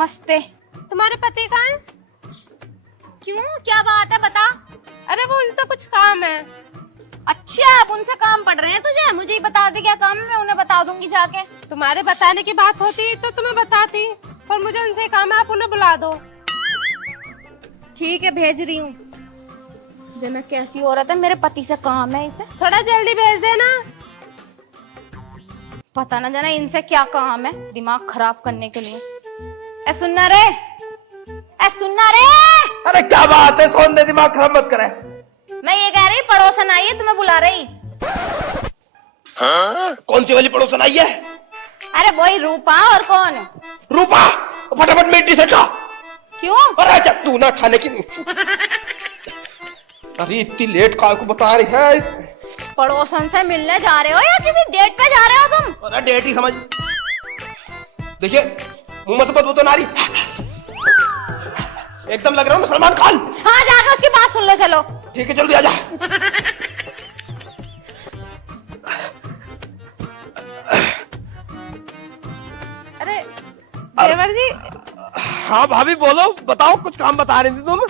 नमस्ते। तुम्हारे पति कहाँ है? क्यों, क्या बात है, बता। अरे वो उनसे कुछ काम है। अच्छा, अब उनसे काम पड़ रहे हैं तुझे? मुझे ही बता दे क्या काम है, मैं उन्हें बता दूंगी जाके। तुम्हारे बताने की बात होती तो तुम्हें बताती, पर मुझे उनसे काम है, आप उन्हें बुला दो। ठीक है, भेज रही हूँ। जना कैसी औरत है, मेरे पति से काम है इसे। थोड़ा जल्दी भेज देना। पता ना जना इनसे क्या काम है, दिमाग खराब करने के लिए। ए सुनना रे, ए सुनना रे। अरे क्या बात है, सोन दे, दिमाग खराब मत करे। मैं ये कह रही, पड़ोसन आई है, तुम्हें बुला रही। हाँ? कौन सी वाली पड़ोसन आई है? अरे वही रूपा, और कौन? रूपा, फटाफट मेरी टी-शर्ट ला। क्यों? अरे अच्छा, तू ना खाने की। अरे इतनी लेट काल को बता रही है। पड़ोसन से मिलने जा रहे हो या किसी डेट पे जा रहे हो तुम? अरे डेट ही समझ। देखिए, मुंह मत बदबू तो नारी। एकदम लग रहा हूँ सलमान खान। हाँ, जाकर उसकी बात सुन लो, चलो। ठीक है, जल्दी आजा। अरे देवर जी। हाँ भाभी बोलो, बताओ, कुछ काम बता रही थी तुम।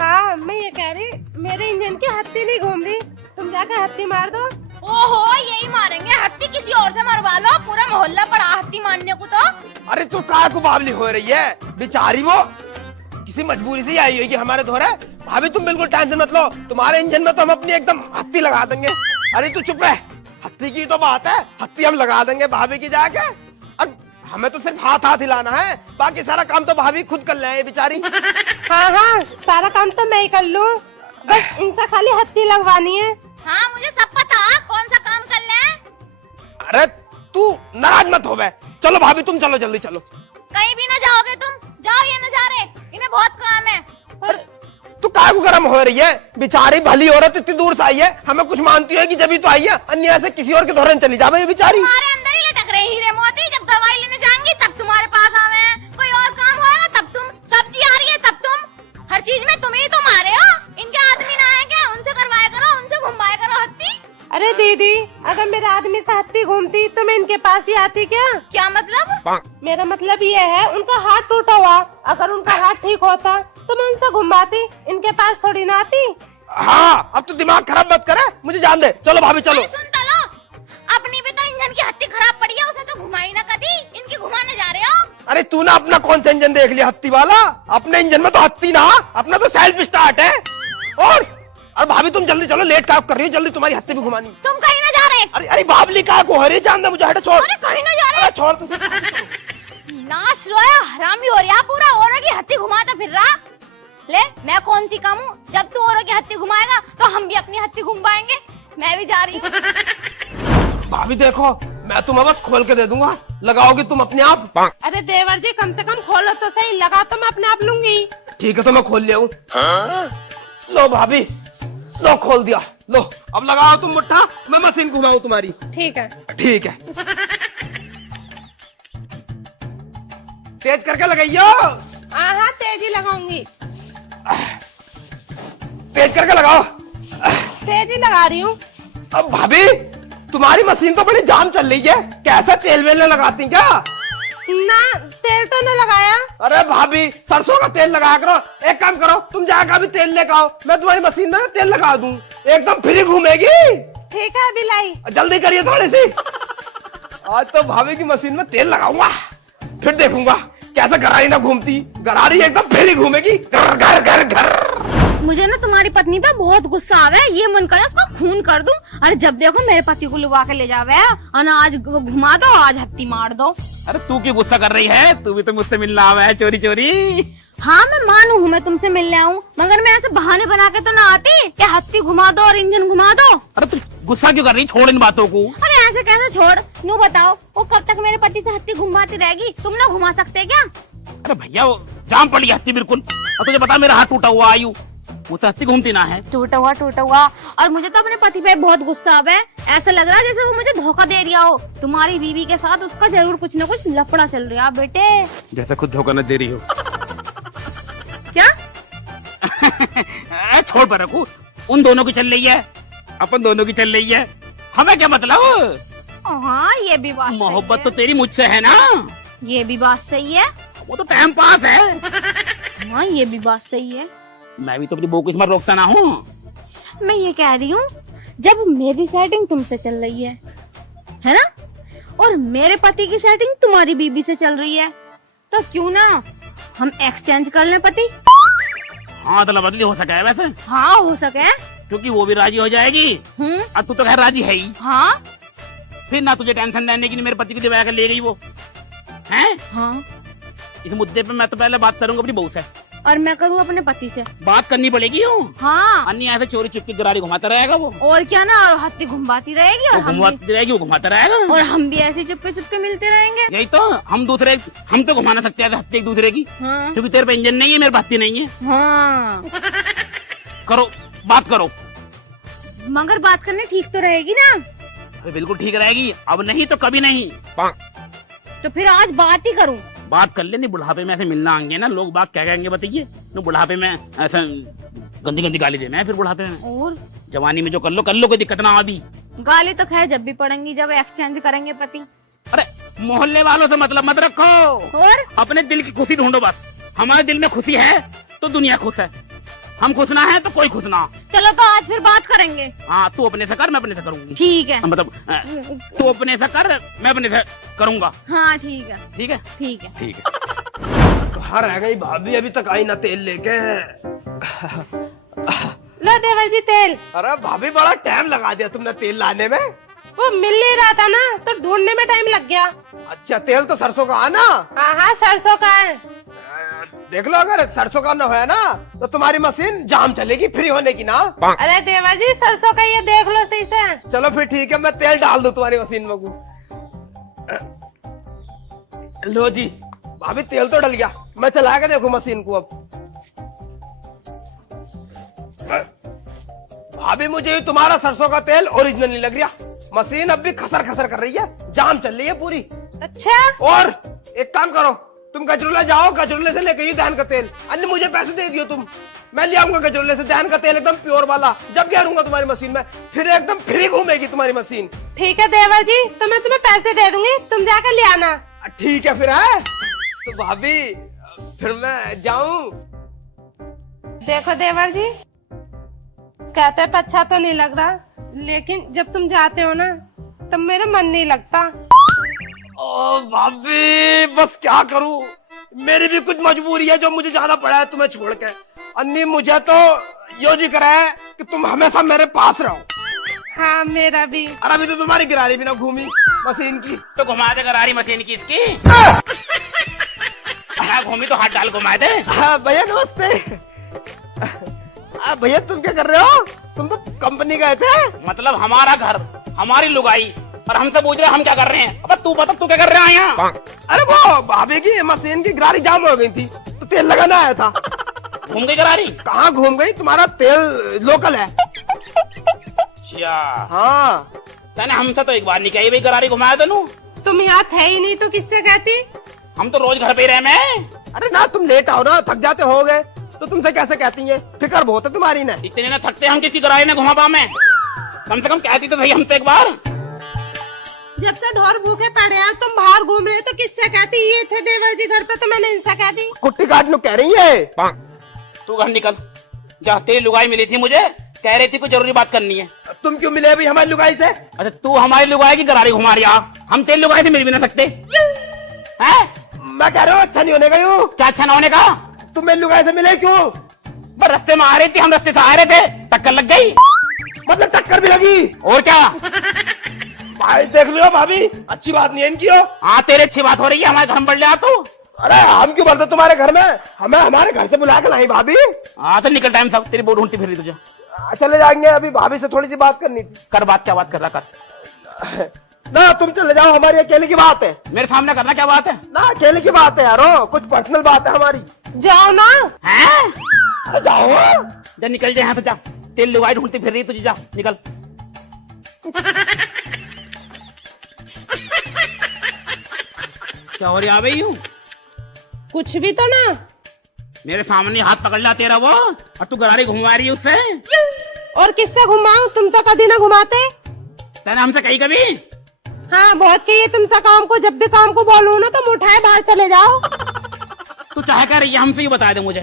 हाँ, मैं ये कह रही, मेरे इंजन की हत्ती नहीं घूम रही, तुम जाकर हत्ती मार दो। ओहो, यही मारेंगे हत्ती? किसी और से मरवा लो, पूरा मोहल्ला पड़ा हत्ती मारने को तो। अरे तू काय को बावली हो रही है, बेचारी वो किसी मजबूरी से ही आई होगी हमारे धोरे। भाभी तुम बिल्कुल टेंशन मत लो, तुम्हारे इंजन में तो हम अपनी एकदम हत्ती लगा देंगे। अरे तू चुप रह, हत्ती की तो बात है, हत्ती हम लगा देंगे भाभी की जाके। और हमें तो सिर्फ हाथ हाथ हिलाना है, बाकी सारा काम तो भाभी खुद कर ले बेचारी। हाँ हाँ, सारा काम तो मैं ही कर लूँ, बस इनसे खाली हत्ती लगवानी है। हाँ, मुझे सब पता, कौन सा काम कर ले। अरे तू नाराज मत हो बे, चलो भाभी तुम चलो, जल्दी चलो। कहीं भी ना जाओगे तुम, जाओ, ये न जा रहे, इन्हें बहुत काम है। अरे तू काय को गरम हो रही है, बेचारी भली औरत इतनी दूर से आई है, हमें कुछ मानती है कि जब ही तो आई है, अन्य से किसी और के धोरण चली जावे ये बेचारी। तुम्हारे अंदर ही लटक रहे हीरे मोती, जब दवाई लेने जाएंगी तब तुम्हारे पास आवे हैं, कोई और काम होगा तब तुम, सब्जी आ रही है तब तुम, हर चीज में तुम ही तो मारे हो। इनके आदमी ना है क्या, उनसे करवाया करो, उनसे घुमाया करो हत्ती। अरे दीदी, अगर मेरे आदमी से हत्ती घूमती तो मैं इनके पास ही आती क्या? क्या मतलब? मेरा मतलब ये है, उनका हाथ टूटा हुआ, अगर उनका हाथ ठीक होता तो मैं उनसे घुमाती, इनके पास थोड़ी ना आती। हाँ, अब तो दिमाग खराब मत करे, मुझे जान दे, चलो भाभी चलो। सुन तो लो, अपनी भी तो इंजन की हत्ती खराब पड़ी है, उसे तो घुमाई ना कभी, इनकी घुमाने जा रहे हो। अरे तू ना अपना कौन सा इंजन देख लिया हत्ती वाला, अपने इंजन में तो हत्ती ना, अपना तो सेल्फ स्टार्ट है। और भाभी तुम जल्दी चलो, लेट काम कर रही हो, जल्दी तुम्हारी हत्ती भी घुमानी। तुम कहीं ना जा रहे। अरे अरे बाबली का को हरे जान दे मुझे, हटो छोड़। अरे कहीं ना जा रहे। छोड़। नाश रोया, हरामी हो रहा पूरा, औरों की हत्ती घुमाता फिर रहा। ले, मैं कौन सी कम हूँ, जब तू औरों की हत्ती घुमाएगा तो हम भी अपनी हत्ती घुम पाएंगे। मैं भी जा रही हूँ। भाभी देखो, मैं तुम्हें बस खोल के दे दूंगा, लगाओगी तुम अपने आप। अरे देवर जी, कम से कम खोलो तो सही, लगा तो मैं अपने आप लूंगी। ठीक है, तो मैं खोल लिया हूँ। लो भाभी, लो खोल दिया, लो अब लगाओ तुम मुट्ठा, मैं मशीन घुमाऊं तुम्हारी। ठीक है। ठीक है, तेज करके लगाइयो। हाँ हाँ, तेजी लगाऊंगी, तेज करके लगाओ। तेजी लगा रही हूँ। अब भाभी तुम्हारी मशीन तो बड़ी जाम चल रही है, कैसा तेल वेल लगाती क्या? ना, तेल तो न लगाया। अरे भाभी, सरसों का तेल लगाया करो। एक काम करो, तुम जाकर भी तेल लेकर आओ, मैं तुम्हारी मशीन में तेल लगा दूं, एकदम फ्री घूमेगी। ठीक है, अभी लाई। जल्दी करिए थोड़ी सी। आज तो भाभी की मशीन में तेल लगाऊंगा, फिर देखूंगा कैसे गरारी ना घूमती, गरारी एकदम फ्री घूमेगी, घर घर घर घर। मुझे ना तुम्हारी पत्नी पे बहुत गुस्सा आवे, ये मन करे उसको खून कर दूं। अरे जब देखो मेरे पति को लुवा के ले जावे, आज घुमा दो, आज हत्ती मार दो। अरे तू क्यों गुस्सा कर रही है, तू भी तो मुझसे मिलना आवा है चोरी चोरी। हाँ, मैं मानू हूँ मैं तुमसे मिलने आऊँ, मगर मैं ऐसे बहाने बना के तो ना आती कि हत्ती घुमा दो और इंजन घुमा दो। अरे तू गुस्सा क्यों कर रही, छोड़ इन बातों को। अरे ऐसे कैसे छोड़, न्यू बताओ, वो कब तक मेरे पति से हत्ती घुमाती रहेगी, तुम ना घुमा सकते क्या? अरे भैया, वो जाम पड़ी हत्ती बिल्कुल, और तुझे पता मेरा हाथ टूटा हुआ, आयु मुझसे हत्ती घूमती ना है। टूटा हुआ, और मुझे तो अपने पति पे बहुत गुस्सा आवे, ऐसा लग रहा है जैसे वो मुझे धोखा दे रहा हो। तुम्हारी बीवी के साथ उसका जरूर कुछ न कुछ लफड़ा चल रहा है बेटे। जैसे खुद धोखा न दे रही हो। क्या? छोड़ पर रखू, उन दोनों की चल रही है, अपन दोनों की चल रही है, हमें क्या मतलब। हाँ, ये भी बात मोहब्बत तो तेरी मुझसे है ना। ये भी बात सही है। वो तो टाइम पास है। हाँ ये भी बात सही है। मैं भी तो अपनी बहू को इस बार रोकता ना हूँ। मैं ये कह रही हूँ, जब मेरी सेटिंग तुमसे चल रही है ना, और मेरे पति की सेटिंग तुम्हारी बीबी से चल रही है, तो क्यों ना हम एक्सचेंज कर लें पति। हाँ अदला बदली हो सके वैसे, हाँ हो सके। क्योंकि वो भी राजी हो जाएगी। अब तू तो खैर राजी है ही। हाँ फिर ना तुझे टेंशन लेने की नहीं मेरे पति को दिवा कर ले गई वो हैं। हाँ इस मुद्दे पे मैं तो पहले बात करूंगा अपनी बहू से। और मैं करूँ अपने पति से। बात करनी पड़ेगी यूं। हाँ अन्य ऐसे चोरी चुपकी गरारी घुमाता रहेगा वो। और क्या ना, और हत्ती घुमाती रहेगी और हम भी, घुमाती रहेगी वो घुमाता रहेगा। और हम भी ऐसे चुपके चुपके मिलते रहेंगे। यही तो हम तो घुमाना सकते हैं हत्ती एक दूसरे की। हाँ क्योंकि तेरे पे इंजन नहीं है, मेरे पे हत्ती नहीं है। हाँ करो बात करो। मगर बात करनी ठीक तो रहेगी ना। अरे बिल्कुल ठीक रहेगी, अब नहीं तो कभी नहीं। तो फिर आज बात ही करूं। बात कर ले, नहीं बुढ़ापे में ऐसे मिलना आएंगे ना लोग, बात क्या कहेंगे बताइए। न बुढ़ापे में ऐसा गंदी गंदी गाली देना है फिर बुढ़ापे में। और जवानी में जो कर लो कोई दिक्कत ना। अभी गाली तो खैर जब भी पड़ेंगी जब एक्सचेंज करेंगे पति। अरे मोहल्ले वालों से मतलब मत रखो, और अपने दिल की खुशी ढूंढो बस। हमारे दिल में खुशी है तो दुनिया खुश है, हम खुश ना है तो कोई खुश ना। चलो तो आज फिर बात करेंगे। हाँ तू अपने से कर, मैं अपने से करूंगी। ठीक है। मतलब तू अपने से कर, मैं अपने से करूंगा। हाँ ठीक है ठीक है ठीक है। ठीक है। कहाँ रह गई भाभी, अभी तक आई ना तेल लेके। लो देवर जी तेल। अरे भाभी बड़ा टाइम लगा दिया तुमने तेल लाने में। वो मिल नहीं रहा था ना तो ढूंढने में टाइम लग गया। अच्छा तेल तो सरसों का है ना। हाँ सरसों का है। देख लो अगर सरसों का न है ना तो तुम्हारी मशीन जाम चलेगी फ्री होने की ना। अरे देवर जी सरसों का ये देख लो सही से। चलो फिर ठीक है, मैं तेल डाल दूं तुम्हारी मशीन में। लो जी भाभी तेल तो डल गया, मैं चला के देखो मशीन को। अब भाभी मुझे तुम्हारा सरसों का तेल ओरिजिनल नहीं लग रहा। मशीन अब भी खसर खसर कर रही है, जाम चल रही है पूरी। अच्छा और एक काम करो, तुम गजरुला जाओ, गजरुले से लेके दहन का तेल। अन्य मुझे पैसे दे दियो तुम, मैं ले आऊंगा गजरुले से दहन का तेल एकदम प्योर वाला। जब गिरूंगा तुम्हारी मशीन में फिर एकदम फ्री घूमेगी तुम्हारी मशीन। ठीक है देवर जी, तो मैं तुम्हें पैसे दे दूंगी, तुम जाकर ले आना। ठीक है फिर है तो भाभी फिर मैं जाऊं। देखो देवर जी कहते हैं अच्छा तो नहीं लग रहा, लेकिन जब तुम जाते हो ना तब मेरा मन नहीं लगता। ओ भाभी बस क्या करूं, मेरी भी कुछ मजबूरी है जो मुझे जाना पड़ा है तुम्हें छोड़ के। अन्नी मुझे तो यो जी करा है कि तुम हमेशा मेरे पास रहो। हाँ मेरा भी। और अभी तो तुम्हारी गिरारी भी ना घूमी मशीन की। तो घुमा दे गरारी मशीन की इसकी। हाँ घूमी तो हाथ डाल घुमा दे। हाँ भैया नमस्ते। भैया तुम क्या कर रहे हो, तुम तो कंपनी गए थे। मतलब हमारा घर हमारी लुगाई और हमसे पूछ रहे हम क्या कर रहे हैं। अब तू बता तू क्या कर रहा है यहाँ। अरे वो भाभी की मशीन की गिरारी जाम हो गई थी तो तेल लगाना आया था। घूम गई गरारी। कहाँ घूम गई, तुम्हारा तेल लोकल है। अच्छा हाँ तने हमसे तो एक बार नहीं कही भाई गरारी घुमाया तेनू। तुम यहाँ थे ही नहीं तो किससे कहती। हम तो रोज घर पे ही रहे मैं। अरे ना तुम लेट आओ ना, थक जाते हो गए तो तुमसे कैसे कहती हैं, फिक्र बहुत है तुम्हारी ना। इतने न थकते हम किसकी गरारी ने घुमा पा में। कम से कम कहती तो सही हमसे एक बार। जब से ढोर भूखे पड़े हैं तुम बाहर घूम रहे तो किससे कहती। ये थे देवर जी घर पे तो मैंने इनसे कह दी। कुट्टी काट लो कह रही है। तू घर निकल जा, तेरी लुगाई मिली थी मुझे, कह रही थी कोई जरूरी बात करनी है। तुम क्यों मिले अभी हमारी लुगाई से। अच्छा तू हमारी लुगाई की गरारी घुमा रही है, हम तेरी लुगाई से मिल भी ना सकते हैं। मैं कह रहा हूँ अच्छा नहीं होने गई हूँ। क्या अच्छा ना होने का। तुम मेरी लुगाई से मिले क्यों। बस रास्ते में आ रही थी, हम रास्ते से आ रहे थे, टक्कर लग गई। मतलब टक्कर भी लगी। और क्या। भाई देख लो भाभी अच्छी बात नहीं है इनकी हो। हाँ तेरे अच्छी बात हो रही है, हमारे घर में बढ़ जा तू। अरे हम क्यों बढ़ते तुम्हारे घर में, हमें हमारे घर से बुला के लाई भाभी। हाँ तो निकल टाइम सब, तेरी बोर्ड ढूंढती फिर रही तुझे। चले जाएंगे, अभी भाभी से थोड़ी सी बात करनी थी। कर बात, क्या बात कर रहा कर। ना तुम चले जाओ, हमारी अकेले की बात है। मेरे सामने करना क्या बात है। ना अकेले की बात है यारो, कुछ पर्सनल बात है हमारी। जाओ ना। हैं? अरे जाओ जा निकल जा यहाँ से, जा तेल लुगाई ढूंढती फिर रही तुझे, जा निकल। क्या हो रही आ गई हूँ। कुछ भी तो ना। मेरे सामने हाथ पकड़ ला तेरा वो, और तू गरारी घुमा रही है उससे। और किससे घुमाऊं, तुम तो कभी ना घुमाते। तेने हमसे कही कभी। हाँ बहुत कही है तुमसे काम को, जब भी काम को बोलूं ना तुम उठाए बाहर चले जाओ। तू चाहे कह रही है हमसे ही बता दे मुझे।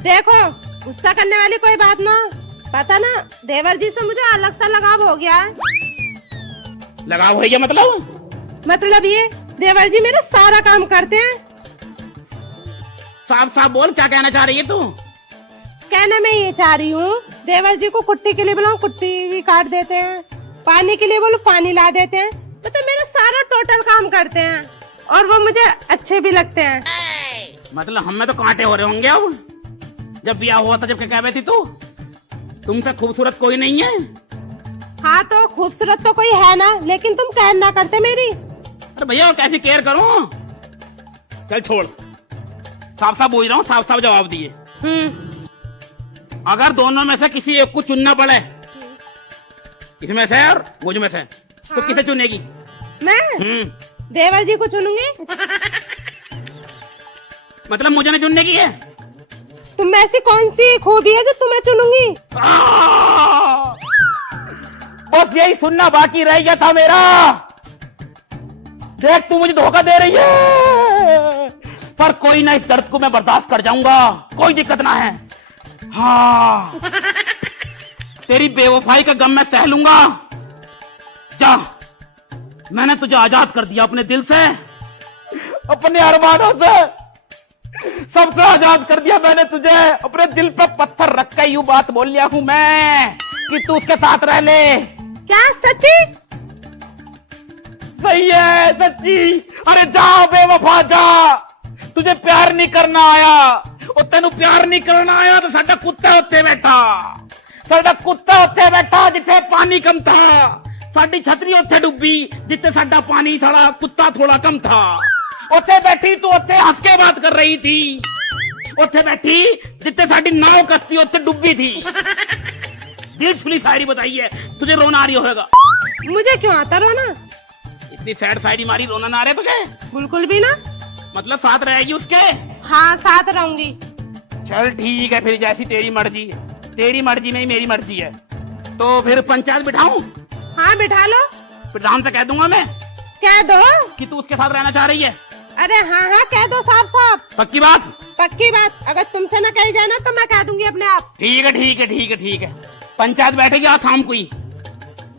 देखो गुस्सा करने वाली कोई बात ना, पता ना देवर जी से मुझे अलग सा लगाव हो गया है। लगाव है क्या मतलब ये देवर जी मेरा सारा काम करते हैं। साफ साफ बोल, क्या कहना चाह रही है तू? कहना मैं ये चाह रही हूँ, देवर जी को कुट्टी के लिए बुलाऊं कुट्टी भी काट देते हैं, पानी के लिए बोलो पानी ला देते हैं, मतलब मेरा सारा टोटल काम करते हैं और वो मुझे अच्छे भी लगते हैं। मतलब हम में तो कांटे हो रहे होंगे अब। जब ब्याह हुआ था जब क्या कह रही थी तू, तुमसे खूबसूरत कोई नहीं है। हाँ तो खूबसूरत तो कोई है ना, लेकिन तुम केयर ना करते मेरी। अरे भैया और कैसी केयर करूं? चल छोड़, साफ साफ बोल रहा हूँ, साफ साफ जवाब दिए। अगर दोनों में से किसी एक को चुनना पड़े, इसमें से और मुझ में से, तो किसे चुनेगी? मैं देवर जी को चुनूंगी। मतलब मुझे नहीं चुनने की है? तुम में ऐसी कौन सी खूबी है जो तुम्हें चुनूंगी? बस यही सुनना बाकी रह गया था मेरा। देख तू मुझे धोखा दे रही है, पर कोई ना, इस दर्द को मैं बर्दाश्त कर जाऊंगा, कोई दिक्कत ना है। हाँ तेरी बेवफाई का गम मैं सह लूंगा। जा, मैंने तुझे आजाद कर दिया अपने दिल से, अपने अरमानों से, सबसे आजाद कर दिया मैंने तुझे। अपने दिल पे पत्थर रख के यूं बात बोल लिया हूं मैं कि तू उसके साथ रह ले। क्या सच्ची? सही है, सच्ची। अरे जा बेवफा जा, तुझे प्यार नहीं करना आया, और तेनू प्यार नहीं करना आया तो साडा कुत्ता उत्ते बैठा, साडा कुत्ता उत्ते बैठा जिथे पानी कम था, साडी छतरी उत्थे डुब्बी जिथे साडा पानी थोड़ा, कुत्ता थोड़ा कम था। उत्थे बैठी तू, उत्थे हंस के बात कर रही थी, उत्थे बैठी जिथे साडी नाव कश्ती उत्थे डुब्बी थी। दिल छुली शायरी बताई है, तुझे रोना आ रही होगा। मुझे क्यों आता रोना? इतनी सैड शायरी मारी, रोना ना आ रहा तुझे? बिल्कुल भी ना। मतलब साथ रहेगी उसके? हाँ साथ रहूंगी। चल ठीक है फिर, जैसी तेरी मर्जी, तेरी मर्जी नहीं मेरी मर्जी है। तो फिर पंचायत बिठाऊं? हाँ बिठा लो। प्रधान से कह दूंगा मैं कह दो कि तू उसके साथ रहना चाह रही है। अरे हाँ हाँ कह दो साफ साफ। पक्की बात? पक्की बात, अगर तुमसे न कही जाए ना तो मैं कह दूंगी अपने आप। ठीक है ठीक है ठीक है ठीक है, पंचायत बैठेगी आज शाम को ही,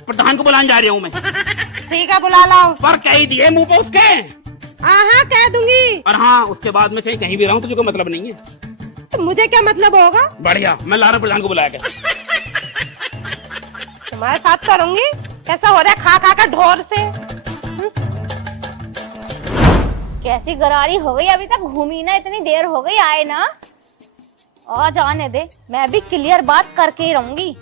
प्रधान को बुलाने जा रही हूँ मैं। ठीक है बुला लाओ। पर कह ही दिए मुंह पे उसके। हाँ हाँ कह दूंगी। और हाँ उसके बाद में चाहे कहीं भी रहूं तुझे कोई मतलब नहीं है। तो मुझे क्या मतलब होगा? बढ़िया, मैं ला रहा हूं प्रधान को बुला के। तुम्हारे साथ करूंगी। कैसा हो रहा है खा खा कर ढोर से? कैसी गरारी हो गई, अभी तक घूमी ना, इतनी देर हो गई आए ना। और जाने दे, मैं भी क्लियर बात करके ही रहूंगी।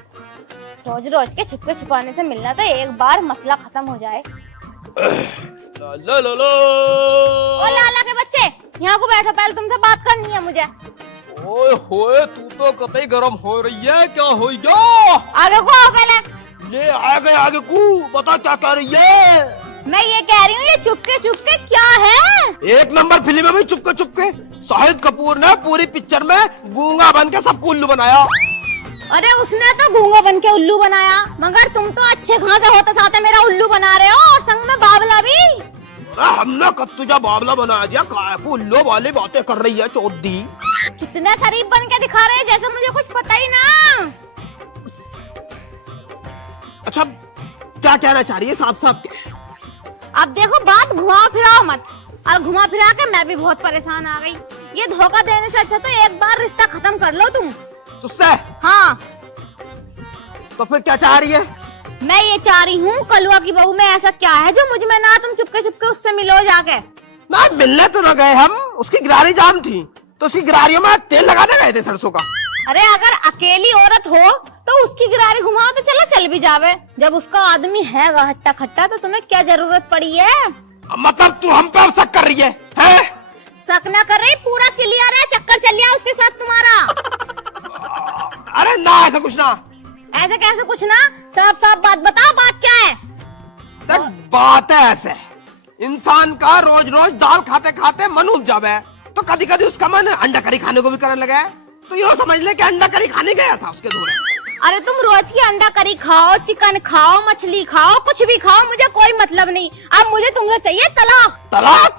रोज रोज के छुपके छुपाने से मिलना तो एक बार मसला खत्म हो जाए। लो लो लो। ओ लाला के बच्चे, यहाँ को बैठो, पहले तुमसे बात करनी है मुझे। ओए होए, तू तो कतई गरम हो रही है, क्या हो गया? आगे को आओ पहले। ले आगे को बता, क्या कह रही है? मैं ये कह रही हूँ, ये चुपके चुपके क्या है? एक नंबर फिल्म है भाई, चुपके चुपके। शाहिद कपूर ने पूरी पिक्चर में गूंगा बन के सबको उल्लू बनाया। अरे उसने तो गूंगा बन के उल्लू बनाया, मगर तुम तो अच्छे खासे होते साथे मेरा उल्लू बना रहे हो, और संग में बाबला भी। हमने कब तुझा बाबला बना दिया, काय को उल्लू वाली बातें कर रही है चौधरी। कितने शरीफ बन के दिखा रहे हैं, जैसे मुझे कुछ पता ही ना। अच्छा क्या कहना चाह रही है साफ साफ? अब देखो, बात घुमा फिराओ मत, और घुमा फिरा के मैं भी बहुत परेशान आ गई। ये धोखा देने से अच्छा तो एक बार रिश्ता खत्म कर लो तुम। तुझसे? हाँ। तो फिर क्या चाह रही है? मैं ये चाह रही हूँ, कलुआ की बहू में ऐसा क्या है जो मुझ में ना, तुम चुपके चुपके उससे मिलो जाके। ना मिलने तो न गए हम, उसकी गिरारी जाम थी तो उसकी गिरारियों में तेल लगाने गए थे सरसों का। अरे अगर अकेली औरत हो तो उसकी गिरारी घुमाओ तो चलो चल भी जावे, जब उसका आदमी है हट्टा खट्टा तो तुम्हें क्या जरूरत पड़ी है? मतलब तू हम पे अब शक कर रही है? शक ना कर रही, पूरा क्लियर है, चक्कर चल गया उसके साथ तुम्हारा। अरे ना ऐसा कुछ ना। ऐसे कैसे कुछ ना, साफ साफ बात बताओ, बात क्या है? तक बात है ऐसे, इंसान का रोज रोज दाल खाते खाते मन उब जावे, तो कभी कभी उसका मन अंडा करी खाने को भी करने लगा है, तो यो समझ ले कि अंडा करी खाने गया था उसके धोरे। अरे तुम रोज की अंडा करी खाओ, चिकन खाओ, मछली खाओ, कुछ भी खाओ, मुझे कोई मतलब नहीं। अब मुझे तुमसे चाहिए तलाक। तलाक?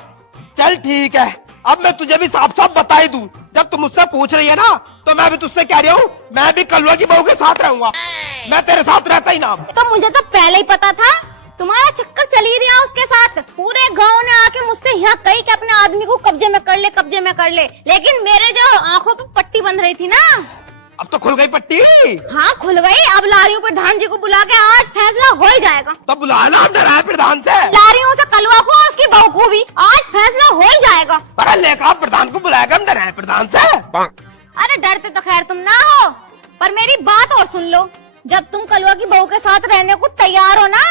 चल ठीक है, अब मैं तुझे भी साफ साफ बता ही दूं, जब तुम मुझसे पूछ रही है ना, तो मैं भी तुझसे कह रही हूँ, मैं भी कलवा की बहू के साथ रहूंगा। मैं तेरे साथ रहता ही ना। तो मुझे तो पहले ही पता था तुम्हारा चक्कर चल ही रहा उसके साथ। पूरे गांव ने आके मुझसे यहाँ कही कि अपने आदमी को कब्जे में कर ले, कब्जे में कर ले, लेकिन मेरे जो आंखों पे पट्टी बंध रही थी ना, अब तो खुल गई पट्टी। हाँ खुल गई। अब ला रही हूँ प्रधान जी को बुला के, आज फैसला हो ही जाएगा। तो बुलाना हम डरा है प्रधान से। ला रही हूँ उसे कलवा को और उसकी बहू को भी, आज फैसला हो ही जाएगा। अरे लेखा प्रधान को बुलाएगा, हम डरा है प्रधान से। अरे डरते तो खैर तुम ना हो, पर मेरी बात और सुन लो। जब तुम कलवा की बहू के साथ रहने को तैयार हो ना,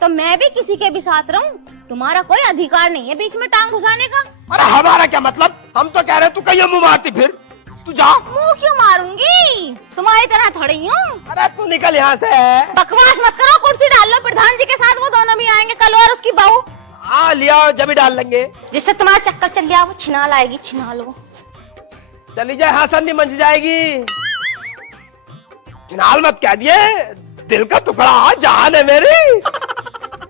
तो मैं भी किसी के भी साथ रहूं। तुम्हारा कोई अधिकार नहीं है बीच में टांग घुसाने का। अरे हमारा क्या मतलब, हम तो कह रहे तू कहीं मुंह मारती, फिर तू जा। मुंह क्यों मारूंगी, तुम्हारी तरह थोड़ी हूँ। अरे तू निकल यहाँ से। बकवास मत करो, कुर्सी डाल लो प्रधान जी के साथ, वो दोनों भी आएंगे, कलवा और उसकी बहू। हाँ लिया, जब ही डाल लेंगे। जिससे तुम्हारा चक्कर चल गया वो छिनाल आएगी, छिनाल वो। चली जाए, हासन नहीं मंच जाएगी। चिनाल मत कह दिए, दिल का टुकड़ा जान है मेरी।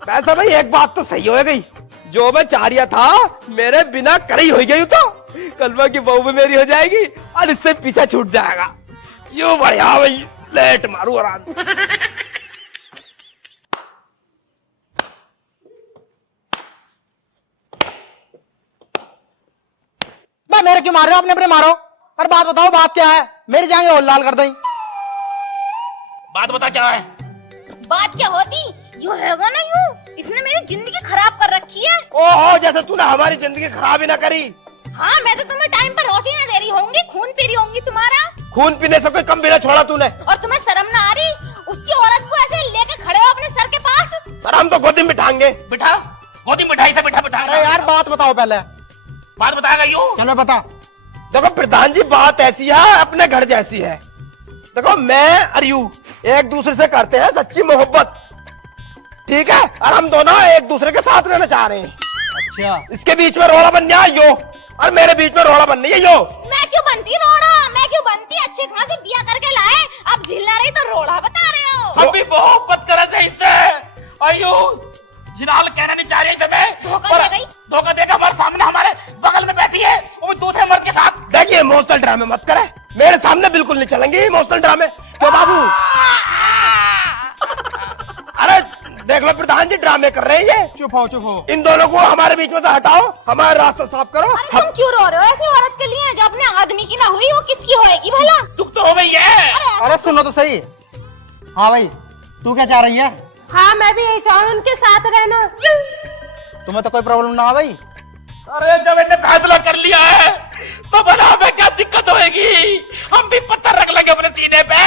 वैसे भाई एक बात तो सही हो गई, जो मैं चाह रहा था मेरे बिना करी हो गई। तो कलवा की बहू भी मेरी हो जाएगी और इससे पीछा छूट जाएगा। यूं बढ़िया भाई, लेट मारू आराम। मेरे क्यों मार रहे हो, अपने अपने मारो। और बात बताओ, बात क्या है? मेरी जाएंगे और लाल कर दें। बात बता क्या है? बात क्या होती, यूं होगा ना यूं, इसने मेरी जिंदगी खराब कर रखी है। ओहो, जैसे तूने हमारी जिंदगी खराब ही ना करी। हाँ मैं तो तुम्हें टाइम पर रोटी ना दे रही होंगी, खून पी रही होंगी तुम्हारा। खून पीने से कोई कम भी ना छोड़ा तूने। और तुम्हें शर्म ना आ रही, उसकी औरत को ऐसे लेके खड़े हो अपने सर के पास। पर हम तो गोदी में बिठाएंगे। बिठा, गोदी मिठाई से बिठा बिठा। अरे यार बात बताओ पहले। बात बताएगा यूं। चलो बता। देखो प्रधान जी, बात ऐसी है, अपने घर जैसी है। देखो मैं और यू एक दूसरे से करते हैं सच्ची मोहब्बत, ठीक है, और हम दोनों एक दूसरे के साथ रहना चाह रहे हैं। अच्छा, इसके बीच में रोड़ा बन गया यो, और मेरे बीच में रोड़ा बन रही है यो। मैं क्यों बनती रोड़ा, मैं क्यों बनती, अच्छे खासे बिया करके लाए, अब झिलना रही तो रोड़ा बता रहे हो। हम भी मोहब्बत कर रहे थे। अयो जिनाल कहना नहीं चाह रही थी मैं, धोखा दे गई। धोखा देकर हमारे सामने हमारे बगल में बैठी है वो दूसरे मर्द के साथ। देखिए इमोशनल ड्रामे मत करे, मेरे सामने बिल्कुल नहीं चलेंगे इमोशनल ड्रामे। क्यों बाबू? अरे देख लो प्रधान जी ड्रामे कर रहे हैं ये। चुप हो चुप हो। इन दोनों को हमारे बीच में से हटाओ, हमारा रास्ता साफ करो। अरे तुम क्यों रो रहे हो ऐसी औरत के लिए, जो अपने आदमी की ना हुई वो किसकी होएगी भला। दुख तो हो गई है। अरे सुनो तो सही। हाँ भाई, तू क्या चाह रही है? हाँ मैं भी यही चाहूँ उनके साथ रहना। तुम्हें तो कोई प्रॉब्लम ना हो भाई? अरे जब इन्हें फैसला कर लिया है तो भला हमें क्या दिक्कत होगी, हम भी पत्थर रख लेंगे अपने सीने पे।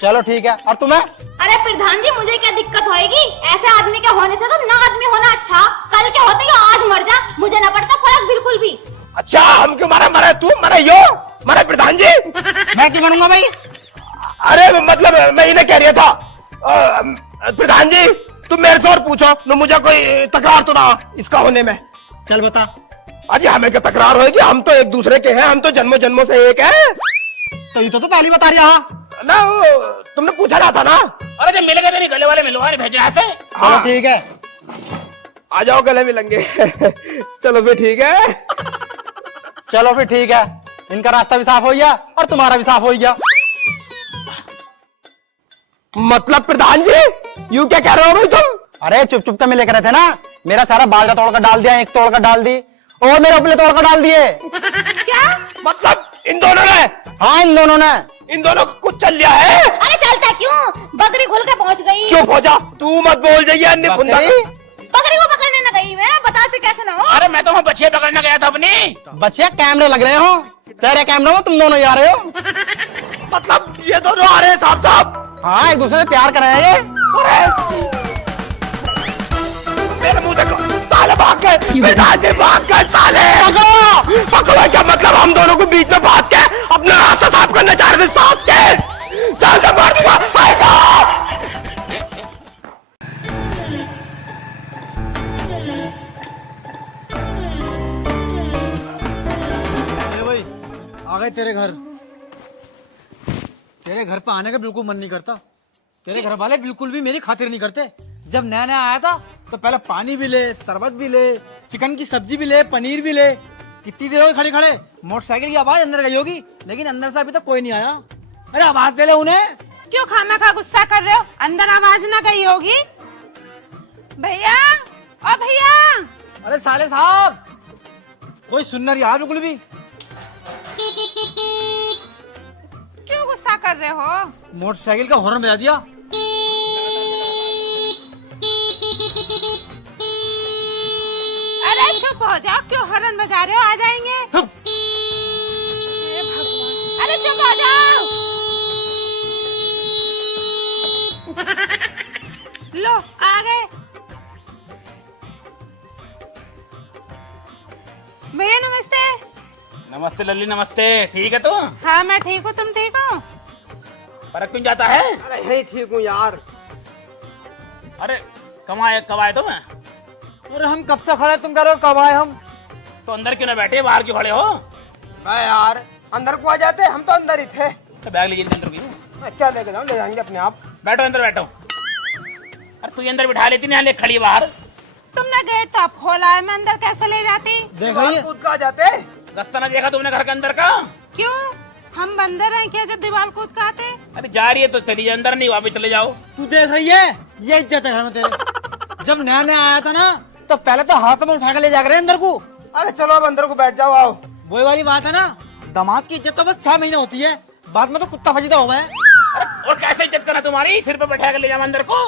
चलो ठीक है। और तुम्हें? अरे प्रधान जी मुझे क्या दिक्कत होएगी, ऐसे आदमी के होने से तो ना आदमी होना अच्छा। कल के होते कि आज मर जा, मुझे ना पड़ता फर्क बिल्कुल भी। अच्छा हम क्यों मारा, मरे तू, मरे यो, मरे प्रधान जी। मैं क्यों बनूंगा भाई? अरे मतलब मैं इन्हें कह रहा था प्रधान जी, तुम मेरे से और पूछो न, मुझे कोई तकरार तो ना इसका होने में। चल बता। अजी हमें क्या तकरार होगी, हम तो एक दूसरे के हैं, हम तो जन्मों जन्मों से एक है तो ये तो पहली बता रही है ना। तुमने पूछा ना था ना। अरे जब मिल गए तो नहीं, गले वाले मिलवा भेजे ऐसे। चलो ठीक है, आ जाओ गले मिलेंगे। चलो फिर ठीक है। चलो फिर ठीक है। इनका रास्ता भी साफ हो गया और तुम्हारा भी साफ हो गया। मतलब प्रधान जी यूं क्या कह रहे हो भाई तुम? अरे चुप चुप तो मिले कर रहे थे ना, मेरा सारा बाजरा तोड़ कर डाल दिया, एक तोड़ कर डाल दी और मेरे उपले तोड़ कर डाल दिए। क्या मतलब इन दोनों ने? हाँ इन दोनों ने। इन दोनों को कुछ चल लिया है। अरे चलता क्यों, बकरी खुल के पहुंच गई। चुप हो जा, तू मत बोल जाइए अन्य खुंदा। बकरी को पकड़ने न गई मैं, बताते कैसे ना हो। अरे मैं तो वहाँ बच्चे पकड़ने गया था अपनी। बच्चे कैमरे लग रहे हो, सारे कैमरे में तुम दोनों जा रहे हो। मतलब ये दोनों आ रहे हैं साहब साहब। हाँ एक दूसरे से प्यार कर रहे हैं ये। मेरे मुंह देखो, साले भाग गए, पिताजी भाग गए साले। पकड़ो, पकड़ो क्या मतलब, हम दोनों को बीच में बात के अपना रास्ता साफ करना चाह रहे थे सांस के। चल से मार दूंगा, भाई आ गए तेरे घर। तेरे घर पे आने का बिल्कुल मन नहीं करता। तेरे घर वाले बिल्कुल भी मेरी खातिर नहीं करते। जब नया नया आया था तो पहले पानी भी ले, शरबत भी ले, चिकन की सब्जी भी ले, पनीर भी ले, कितनी देर हो गई खड़े खड़े। मोटरसाइकिल की आवाज अंदर गई होगी, लेकिन अंदर से अभी तक कोई नहीं आया। अरे आवाज दे ले उन्हें। क्यों खाना खा गुस्सा कर रहे हो? अंदर आवाज ना गई होगी। भैया, ओ भैया, अरे साले साहब, कोई सुन नहीं रहा बिल्कुल भी। क्यों गुस्सा कर रहे हो? मोटरसाइकिल का हॉर्न बजा दिया। अरे चुप हो जाओ, क्यों हॉर्न बजा रहे हो? आ जाएंगे। अरे चुप हो जाओ। लो आ गए। भैया नमस्ते। नमस्ते लल्ली, नमस्ते। ठीक है तू? हाँ मैं ठीक हूँ, तुम ठीक हो? फर्क क्यों जाता है? अरे यही ठीक हूँ यार। अरे कब आए तुम? अरे हम कब से खड़े, तुम कह रहे हो कब आए हम? तो अंदर क्यों ना बैठे, बाहर क्यों खड़े हो? अरे यार अंदर को आ जाते, हम तो अंदर ही थे। तो बैग लीजिए अंदर की। मैं क्या लेके जाऊँ, ले जाएंगे अपने आप। बैठो अंदर बैठो। अरे तू अंदर बिठा लेती ना, ले खड़ी है बाहर। तुमने गेट तो खोला है, मैं अंदर कैसे ले जाती? देख बाहर रही कूद के आ जाते। रास्ता ना देखा तुमने घर के अंदर का? क्यों, हम बंदर हैं क्या जो दीवार कूद के आते? अरे जा रही है तो चली जाए, अंदर नहीं वापस चले जाओ। तू देख रही है, ये इज्जत है घर में तेरे। जब नया नया आया था ना, तो पहले तो हाथ में उठा के ले जा रहे अंदर को। अरे चलो अब अंदर को बैठ जाओ, आओ। वही वाली बात है ना, दामाद की इज्जत तो बस 6 महीने होती है, बाद में तो कुत्ता फजीदा हुआ है। अरे और कैसे इज्जत करना तुम्हारी, सिर पे बैठा के ले जाओ अंदर को।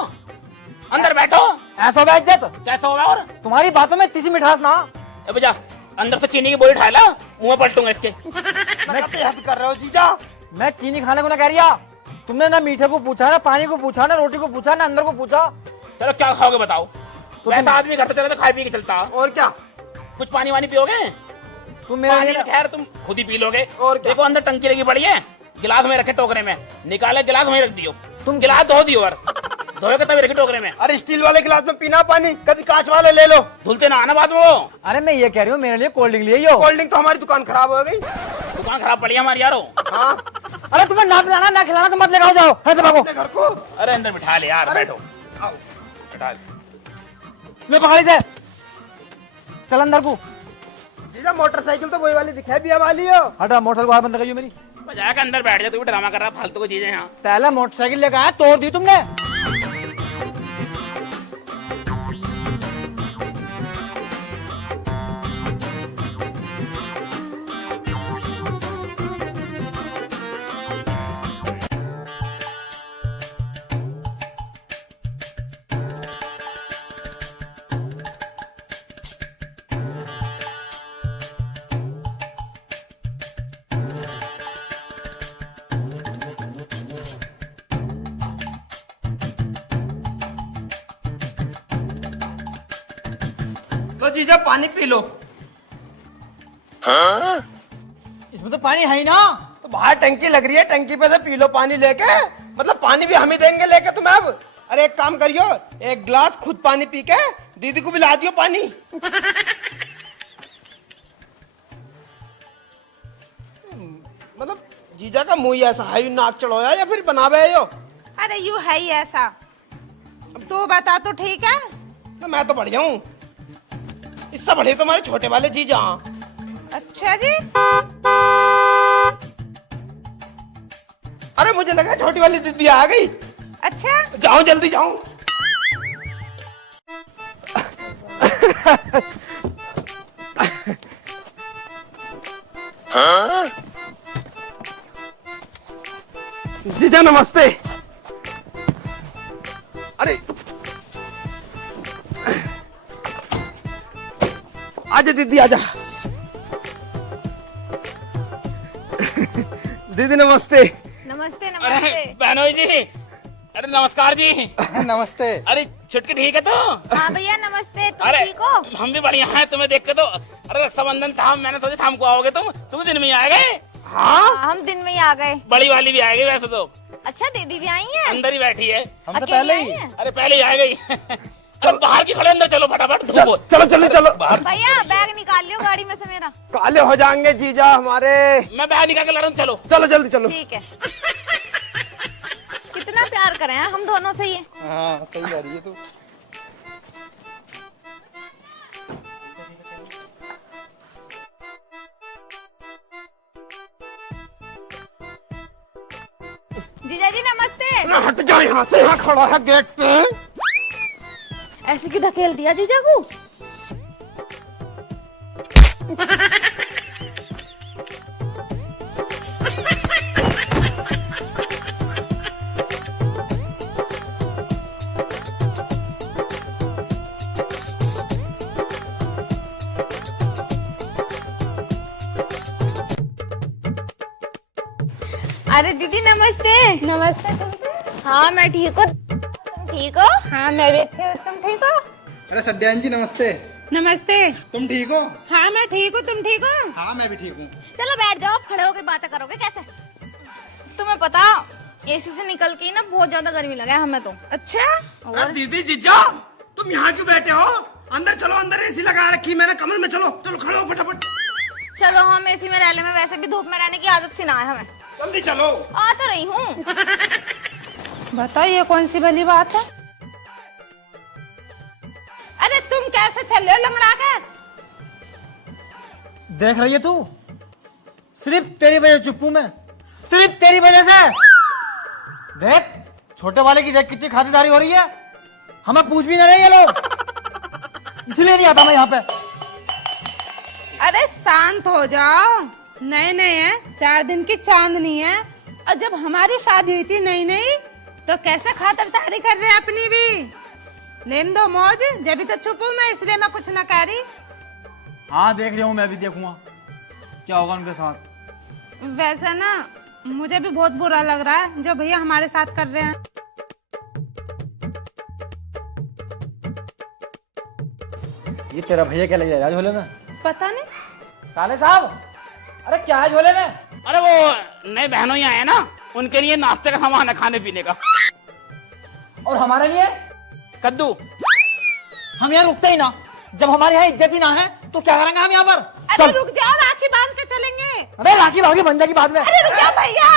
अंदर बैठो। ऐसा होगा इज्जत? कैसा होगा? और तुम्हारी बातों में इतनी सी मिठास ना। अब जा अंदर से चीनी की बोरी उठा ला, मुंह पलटूंगा इसके। मैं हद कर रहे हो जीजा। मैं चीनी खाने को ना कह रिया। तुमने ना मीठे को पूछा, ना पानी को पूछा, ना रोटी को पूछा, ना अंदर को पूछा। चलो क्या खाओगे बताओ? तो ऐसा आदमी घर से चला तो खाए पी के चलता। और क्या? कुछ पानी वानी पियोगे? तुम मेरे पानी लिए तो खैर तुम खुद ही पी लोगे। और क्या? देखो अंदर टंकी लगी पड़ी है, गिलास में रखे टोकरे में, निकाले गिलास वहीं रख दियो। तुम- गिलास धो दियो और धोए के तभी रखे टोकरे में। अरे स्टील वाले गिलास में पीना पानी, कभी कांच वाले ले लो। धुलते ना आना बाद में वो। अरे मैं ये कह रही हूँ, मेरे लिए कोल्ड ड्रिंक लिए हो। कोल्ड ड्रिंक तो हमारी दुकान खराब हो गई। दुकान खराब पड़ी है हमारी यारो। हाँ अरे तुम्हें ना पिलाना ना खिलाना तो मत लेकर जाओ। है दबाको। अपने घर को। अरे अंदर बिठा ले यार, अरे बैठो। आओ। बिठा ले। ले पकड़ी से चल अंदर को। जीजा मोटरसाइकिल तो वही वाली दिखाई भी वाली हो। हटा मोटरसाइकिल बाहर बंद करियो मेरी। बजा के अंदर बैठ जा, तू भी ड्रामा कर रहा फालतू को चीजें यहाँ। पहले मोटरसाइकिल लेकर आया, तोड़ दी तुमने। तो जीजा पानी पी लो। इसमें तो पानी है ही ना। तो बाहर टंकी लग रही है, टंकी पे से पी लो पानी लेके। मतलब पानी भी हम ही देंगे लेके तुम्हें अब। अरे एक काम करियो, एक गिलास खुद पानी पी के दीदी को भी ला दियो पानी। मतलब जीजा का मुंह ही ऐसा है, नाक चढ़ोया या फिर बनावे हो? अरे यू है ही ऐसा। अब तू बता तो ठीक है। तो मैं तो बढ़िया हूँ, इससे बढ़िया तुम्हारे छोटे वाले जीजा। अच्छा जी। अरे मुझे लगा छोटी वाली दीदी आ गई। अच्छा जाओ जल्दी जाओ। जीजा नमस्ते। अरे आजा दीदी आजा। दीदी नमस्ते। नमस्ते अरे नमस्ते। बहनोई जी, अरे नमस्कार जी। नमस्ते। अरे छुटकी ठीक है तो? हाँ भैया नमस्ते, तुम अरे ठीक हो? हम भी बढ़िया हैं, तुम्हें देख के तो। अरे रक्षाबंधन था, मैंने सोचा शाम को आओगे तुम दिन में ही आ गए। हाँ हम दिन में ही आ गए। बड़ी वाली भी आ गई वैसे तो, अच्छा दीदी भी आई हैं? अंदर ही बैठी है। हमसे अकेली पहले आई ही। हैं? अरे पहले ही आ गई। अरे बाहर की खड़े, अंदर चलो फटाफट। चलो चलो चलो चलो। भैया बैग निकाल लियो गाड़ी में से मेरा। काले हो जाएंगे जीजा हमारे। मैं बाहर निकाल के ला रहा हूँ, चलो। चलो जल्दी चलो। ठीक है। कितना प्यार करें हैं हम दोनों से ये। हाँ सही कह रही है तू। हट जाओ यहाँ से, यहाँ खड़ा है गेट पे। ऐसे क्यों धकेल दिया जीजा को? अरे दीदी नमस्ते। नमस्ते। हाँ मैं ठीक हूँ, तुम ठीक हो? हाँ मैं भी अच्छी हूँ, तुम ठीक हो? अरे सड्यान जी नमस्ते। नमस्ते। तुम ठीक हो? हाँ मैं ठीक हूँ, तुम ठीक हो? हाँ मैं भी ठीक हूँ। चलो बैठ जाओ, खड़े होके बातें करोगे कैसे? तुम्हें पता एसी से निकल के ही ना बहुत ज्यादा गर्मी लगा है हमें तो। अच्छा। और दीदी जीजा तुम यहाँ क्यों बैठे हो? अंदर चलो, अंदर एसी लगा रखी मैंने कमरे में। चलो चलो खड़े हो फटाफट। चलो हम एसी में रह ले, में वैसे भी धूप में रहने की आदत सी ना है हमें। जल्दी चलो। आ तो रही हूँ। बताओ ये कौन सी भली बात है? अरे तुम कैसे चल रहे हो लंगड़ा के? देख रही है तू, सिर्फ तेरी वजह चुप हूं मैं, सिर्फ तेरी वजह से। देख छोटे वाले की देख कितनी खातिरदारी हो रही है, हमें पूछ भी नहीं रहे ये लोग, इसलिए नहीं आता मैं यहाँ पे। अरे शांत हो जाओ, नए नए है, 4 दिन की चांदनी है। और जब हमारी शादी हुई थी नई नई तो कैसे खातिरदारी कर रहे हैं अपनी भी। लेन दो मौज, जब भी तो छुपू मैं, इसलिए मैं कुछ ना कह रही। हाँ देख रहा हूँ, मैं भी देखूंगा क्या होगा उनके साथ। वैसे ना मुझे भी बहुत बुरा लग रहा है जो भैया हमारे साथ कर रहे हैं। ये तेरा भैया क्या ले जाएगा झोले में? पता नहीं। साले साहब, अरे क्या है झोले में? अरे वो नए बहनों ही आए हैं ना, उनके लिए नाश्ते का सामान है, खाने पीने का। और हमारे लिए कद्दू। हम यहाँ रुकते ही ना, जब हमारे यहाँ इज्जत ही ना है तो क्या करेंगे हम यहाँ पर? अरे रुक जाओ, राखी बांध के चलेंगे। अरे राखी भागी बन जाएगी बाद में। अरे रुक जाओ भैया,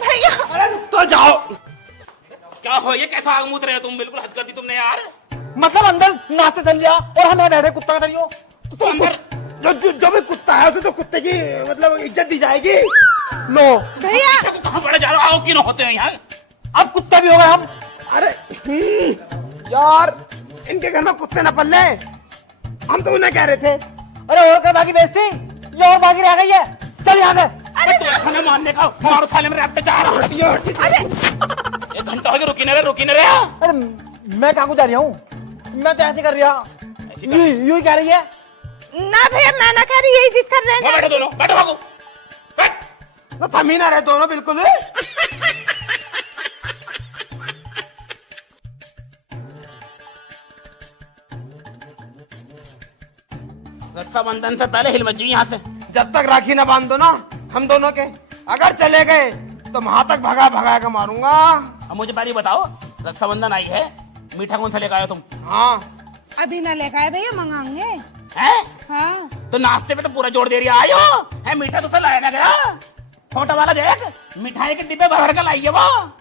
भैया। अरे रुक तो जाओ। क्या हो, ये कैसा आग मूत रहे हो तुम? बिल्कुल हद कर दी तुमने यार। मतलब अंदर नाश्ते चल लिया और हम यहाँ बैठे कुत्ता कटरियो। तो अंदर जो भी कुत्ता है उसे तो कुत्ते की मतलब इज्जत दी जाएगी। लो भैया कहाँ पड़े जा रहे हो? आओ क्यों होते हैं यहाँ? अब कुत्ता भी हो गए हम। अरे यार इनके घर में कुत्ते न पल ले, हम तो उन्हें कह रहे थे। अरे और क्या बाकी बेचती, ये और बाकी रह गई है। चल यहाँ से। अरे तो खाना मारने का मारो साले में रैप जा रहा है। अरे 1 घंटा हो गया, रुकी न रहे। अरे मैं कहाँ को जा रही हूँ, मैं तो ऐसे कर रही हूँ, यू ही कह रही है। ना भैया मैं ना कह रही, यही जिद कर रहे हैं। बैठो दोनों, बैठो भागो, बैठ। तो थम ही ना रहे दोनों बिल्कुल। रक्षाबंधन से पहले हिल मत जाइए यहाँ से। जब तक राखी ना बांध दो ना हम दोनों के, अगर चले गए तो वहां तक भगा भगा के मारूंगा। अब मुझे बारी बताओ, रक्षाबंधन आई है, मीठा कौन सा लेकर आए तुम? हाँ अभी ना लेकर आए भैया, मंगाएंगे। हैं? हाँ तो नाश्ते पे तो पूरा जोड़ दे रही है। आयो है मीठा तो लाया ना गया, छोटा वाला देख, मिठाई के डिब्बे भर के लाई है वो।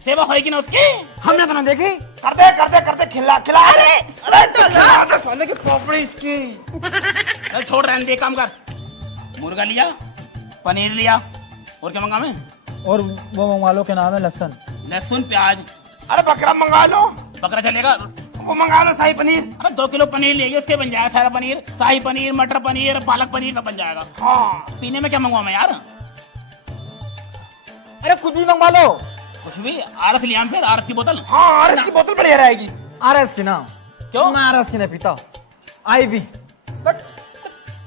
सेवा होगी ना उसकी? हमने तो ना देखी। करते खिला खिला। अरे तो खिला दे सोने की पोपड़ी इसकी। अरे छोड़ रहे हैं, काम कर। मुर्गा लिया, पनीर लिया, और क्या मंगा मैं? और वो मंगवा लो, क्या नाम है, लहसुन। लहसुन प्याज। अरे बकरा मंगा लो। बकरा चलेगा? वो मंगा लो शाही पनीर। अरे 2 किलो पनीर ले, उसके बन जाएगा सारा पनीर, शाही पनीर, मटर पनीर, पालक पनीर का बन जाएगा। हाँ पीने में क्या मंगवा मैं यार? अरे कुछ भी मंगवा लो। कुछ भी। आरस लिया फिर, आरस की बोतल। हाँ और इसकी बोतल बढ़िया रहेगी। आरएस की ना? क्यों? मैं आरएस की नहीं पीता, आई भी।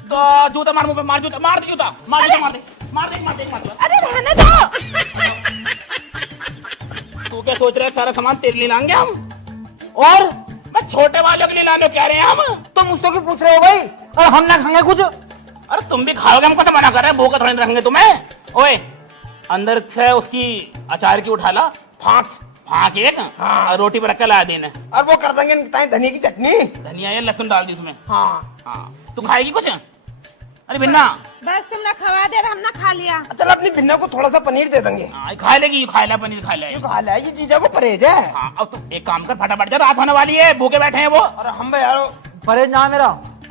तो जूता मार मुंह पे, मार जूता, मार दे जूता, मार दे, मार दे, मार दे, मार दे, मार दे। अरे रहने दो। तू क्या सोच रहा है, सारा सामान तेरे लिए लाएंगे हम? और बस छोटे वालों के लिए लाने कह रहे हैं हम। तुम मुझसे क्यों पूछ रहे हो भाई? और हम ना खाएंगे कुछ? अरे तुम भी खाओगे, हमको तो मना कर रहे हैं, भूखा थोड़ी ना रखेंगे तुम्हें। ओए अंदर से उसकी अचार की उठा ला, फाँक एक, हाँ। और रोटी पर रख के ला देना। और वो कर देंगे धनिया की चटनी। धनिया या लहसुन डाल दी उसमें। हाँ हाँ तू खाएगी कुछ? अरे भिन्ना, बस तुम ना खवा दे, हम ना खा लिया। चल अपनी भिन्ना को थोड़ा सा पनीर दे देंगे। हाँ, खा लेगी, खा ले पनीर, खा ले। क्यों खा लिया, ये जीजा को परहेज है। हाँ अब तुम एक काम कर, फटाफट जा, रात होने वाली है, भूखे बैठे हैं वो। और हम भाई यार परहेज ना मेरा।